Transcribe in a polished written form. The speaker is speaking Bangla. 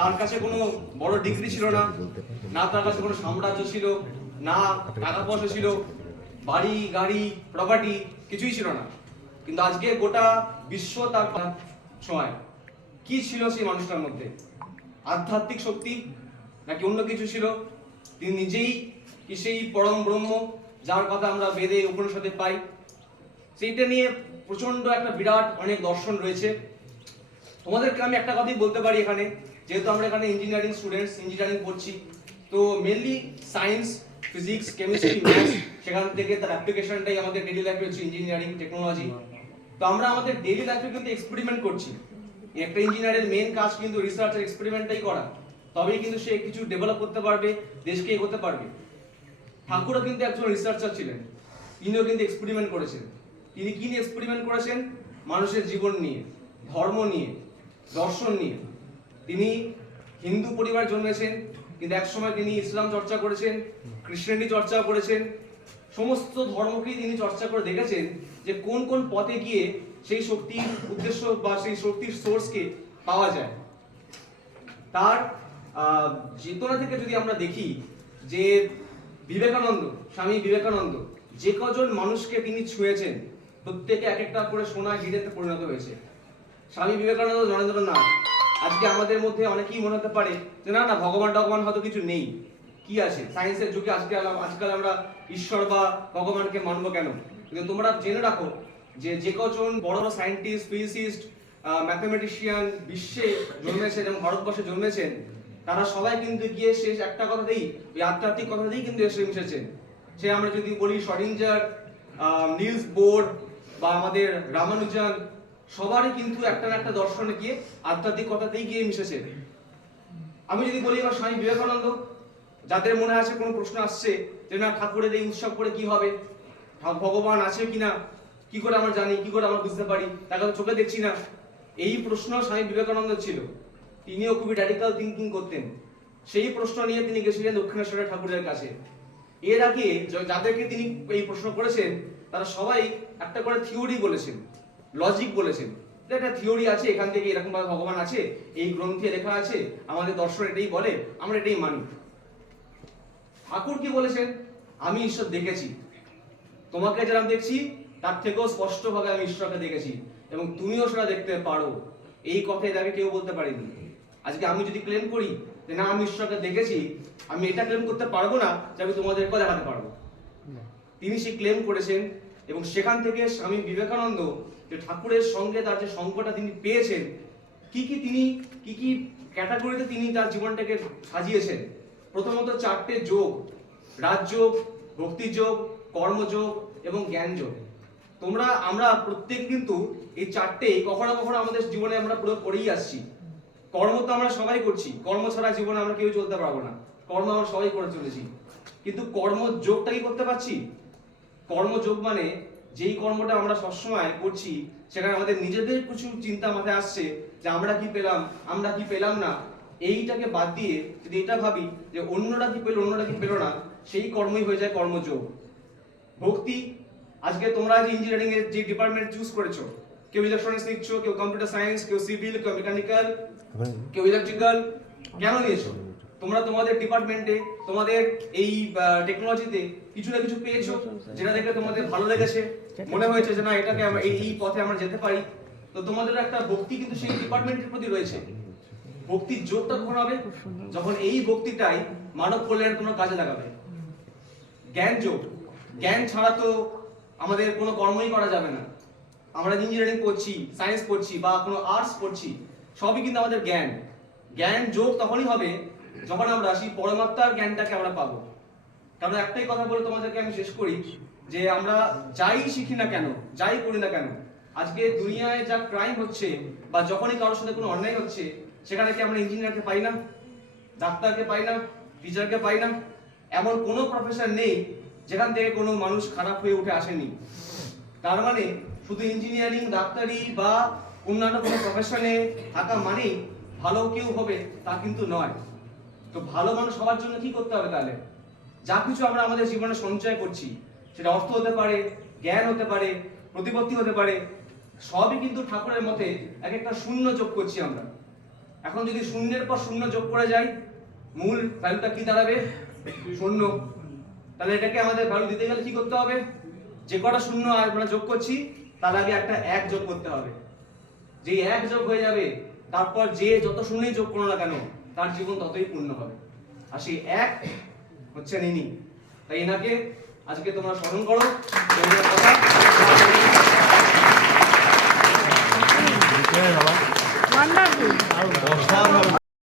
তার কাছে কোনো বড় ডিগ্রি ছিল না, না তার কাছে কোনো সাম্রাজ্য ছিল, না টাকা পয়সা ছিল, বাড়ি গাড়ি প্রপার্টি কিছুই ছিল না। কিন্তু আজকে গোটা বিশ্ব তার সময় কি ছিল সেই মানুষটার মধ্যে? আধ্যাত্মিক শক্তি নাকি অন্য কিছু ছিল? তিনি নিজেই কি সেই পরম ব্রহ্ম যার কথা আমরা বেদে উপনিষদে পাই? সেইটা নিয়ে প্রচন্ড একটা বিরাট অনেক দর্শন রয়েছে। তোমাদেরকে আমি একটা কথাই বলতে পারি, এখানে যেহেতু আমরা এখানে ইঞ্জিনিয়ারিং স্টুডেন্টস, ইঞ্জিনিয়ারিং পড়ছি, তো mainly science, physics, chemistry, maths, সেখান থেকে তার অ্যাপ্লিকেশনটাই আমাদের ডেইলি লাইফে হচ্ছে ইঞ্জিনিয়ারিং টেকনোলজি। তো আমরা আমাদের ডেইলি লাইফে কিন্তু এক্সপেরিমেন্ট করছি। একটা ইঞ্জিনিয়ারের মেন কাজ কিন্তু রিসার্চ আর এক্সপেরিমেন্টটাই করা, তবেই কিন্তু সে কিছু ডেভেলপ করতে পারবে, দেশকে এগোতে পারবে। ঠাকুরও কিন্তু একজন রিসার্চার ছিলেন, তিনিও কিন্তু এক্সপেরিমেন্ট করেছেন। তিনি কি নিয়ে এক্সপেরিমেন্ট করেছেন? মানুষের জীবন নিয়ে, ধর্ম নিয়ে, দর্শন নিয়ে। তিনি হিন্দু পরিবার জন্মেছেন, কিন্তু একসময় তিনি ইসলাম চর্চা করেছেন, খ্রিস্টানিটি চর্চা করেছেন, সমস্ত ধর্মকেই তিনি চর্চা করে দেখেছেন যে কোন কোন পথে গিয়ে সেই শক্তির উদ্দেশ্য বা সেই শক্তির সোর্সকে পাওয়া যায়। তার চেতনা থেকে যদি আমরা দেখি যে বিবেকানন্দ, স্বামী বিবেকানন্দ যে কজন মানুষকে তিনি ছুঁয়েছেন, প্রত্যেকে এক একটা করে সোনা হিরেতে পরিণত হয়েছে। স্বামী বিবেকানন্দ, নরেন্দ্রনাথ, আজকে আমাদের মধ্যে অনেকেই মনে হতে পারে যে না না ভগবান টগবান হয়তো কিছু নেই, কি আছে সায়েন্সের যুগে আজকাল আমরা ঈশ্বর বা ভগবানকে মানবো কেন? কিন্তু তোমরা জেনে রাখো যে যে কজন বড় বড় সায়েন্টিস্ট, ফিজিসিস্ট, ম্যাথমেটিশিয়ান বিশ্বে জন্মেছেন এবং ভারতবর্ষে জন্মেছেন, তারা সবাই কিন্তু গিয়ে শেষ একটা কথাতেই, ওই আধ্যাত্মিক কথাতেই কিন্তু এসে মিশেছেন। সে আমরা যদি বলি শডিঞ্জার, নিলস বোর বা আমাদের রামানুজন, সবারই কিন্তু একটা না একটা দর্শনে গিয়ে আধ্যাত্মিক কথাতেই গিয়ে মিশেছে। আমি যদি বলি এবার স্বামী বিবেকানন্দ, যাদের মনে আছে কোনো প্রশ্ন আসছে যে না ঠাকুরের এই উৎসব করে কি হবে, ভগবান আছে কিনা, কি করে আমরা জানি, কি করে আমরা বুঝতে পারি, তাকে তো চোখে দেখছি না, এই প্রশ্ন স্বামী বিবেকানন্দ ছিল। তিনিও খুবই র্যাডিক্যাল থিঙ্কিং করতেন। সেই প্রশ্ন নিয়ে তিনি গেছিলেন দক্ষিণেশ্বরের ঠাকুরের কাছে। এর আগে যাদেরকে তিনি এই প্রশ্ন করেছেন তারা সবাই একটা করে থিওরি বলেছেন, লজিক বলেছেন, একটা থিওরি আছে, এখান থেকে এরকম ভাবে ভগবান আছে, এই গ্রন্থে লেখা আছে, আমাদের দর্শন এটাই বলে, আমরা এটাই মানি। ঠাকুর কি বলেছেন? আমি ঈশ্বর দেখেছি, তোমাকে যেরকম দেখছি তার থেকেও স্পষ্টভাবে আমি ঈশ্বরকে দেখেছি এবং তুমিও সেটা দেখতে পারো। এই কথা এর আগে কেউ বলতে পারেনি। আজকে আমি যদি ক্লেম করি যে না আমি ঈশ্বরকে দেখেছি, আমি এটা ক্লেম করতে পারবো না যে আমি তোমাদেরকেও দেখাতে পারবো। তিনি সে ক্লেম করেছেন এবং সেখান থেকে স্বামী বিবেকানন্দ যে ঠাকুরের সঙ্গে তার যে সঙ্গটা তিনি পেয়েছেন, তিনি কি কি ক্যাটাগরিতে তিনি তার জীবনটাকে সাজিয়েছেন। প্রথমত 4টে যোগ: রাজযোগ, ভক্তিযোগ, কর্মযোগ এবং জ্ঞানযোগ। আমরা প্রত্যেক কিন্তু এই 4টেই কখনো কখনো আমাদের জীবনে আমরা প্রয়োগ করেই আসছি। কর্ম তো আমরা সবাই করছি, কর্ম ছাড়া জীবনে আমরা কেউ চলতে পারবো না, কর্ম আমরা সবাই করে চলেছি। কিন্তু কর্মযোগটা কি করতে পারছি? কর্মযোগ মানে যেই কর্মটা আমরা সবসময় করছি সেখানে আমাদের নিজেদের কিছু চিন্তা মাথায় আসছে যে আমরা কি পেলাম, আমরা কি পেলাম না, এইটাকে বাদ দিয়ে যদি এটা ভাবি যে অন্যরা কি পেল, অন্যরা কি পেল না, সেই কর্মই হয়ে যায় কর্মযোগ। ভক্তি, আজকে তোমরা যে ইঞ্জিনিয়ারিং এর যে ডিপার্টমেন্ট চুজ করেছো, কেউ ইলেকট্রনিক্স নিচ্ছ, কেউ কম্পিউটার সায়েন্স, কেউ সিভিল, কেউ মেকানিক্যাল, কেউ ইলেকট্রিক্যাল, কেন নিয়েছো? তোমরা তোমাদের ডিপার্টমেন্টে, তোমাদের এই টেকনোলজিতে কিছু না কিছু পেয়েছো যেটা দেখে তোমাদের ভালো লেগেছে, মনে হয়েছে যে না এটাকে আমরা এই পথে আমরা যেতে পারি। তো তোমাদের একটা ভক্তি কিন্তু সেই ডিপার্টমেন্টের প্রতি রয়েছে। ভক্তির যোগটা কখন হবে? যখন এই ভক্তিটাই মানব কল্যাণের কোনো কাজে লাগাবে। জ্ঞান যোগ, জ্ঞান ছাড়া তো আমাদের কোনো কর্মই করা যাবে না। আমরা ইঞ্জিনিয়ারিং পড়ছি, সায়েন্স পড়ছি বা কোনো আর্টস পড়ছি, সবই কিন্তু আমাদের জ্ঞান। জ্ঞান যোগ তখনই হবে যখন আমরা সেই পরমাত্মার জ্ঞানটাকে আমরা পাবো। কারণ একটাই কথা বলে তোমাদেরকে আমি শেষ করি যে আমরা যাই শিখি না কেন, যাই করি না কেন, আজকে দুনিয়ায় যা ক্রাইম হচ্ছে বা যখনই কারোর সাথে কোনো অন্যায় হচ্ছে, সেখানে কি আমরা ইঞ্জিনিয়ারকে পাই না, ডাক্তারকে পাই না, টিচারকে পাই না? এমন কোনো প্রফেশন নেই যেখান থেকে কোনো মানুষ খারাপ হয়ে উঠে আসেনি। তার মানে শুধু ইঞ্জিনিয়ারিং, ডাক্তারি বা অন্যান্য কোনো প্রফেশনে থাকা মানেই ভালো কেউ হবে তা কিন্তু নয়। তো ভালো মানুষ হওয়ার জন্য কি করতে হবে তাহলে? যা কিছু আমরা আমাদের জীবনে সঞ্চয় করছি, সেটা অর্থ হতে পারে, জ্ঞান হতে পারে, প্রতিপত্তি হতে পারে, সবই কিন্তু ঠাকুরের মতে এক একটা শূন্য যোগ করছি আমরা। এখন যদি শূন্যের পর শূন্য যোগ করে যাই, মূল ভ্যালুটা কি দাঁড়াবে? শূন্য। তাহলে এটাকে আমাদের ভ্যালু দিতে গেলে কি করতে হবে? যে কটা শূন্য আমরা যোগ করছি তার আগে একটা 1 যোগ করতে হবে। যেই 1 যোগ হয়ে যাবে, তারপর যে যত শূন্যই যোগ করো না কেন তার জীবন ততই পূর্ণ হবে। আর সেই 1 হচ্ছেন ইনি। তাই এনাকে আজকে তোমরা স্মরণ করো। এনার কথা ওয়ান্ডারফুল।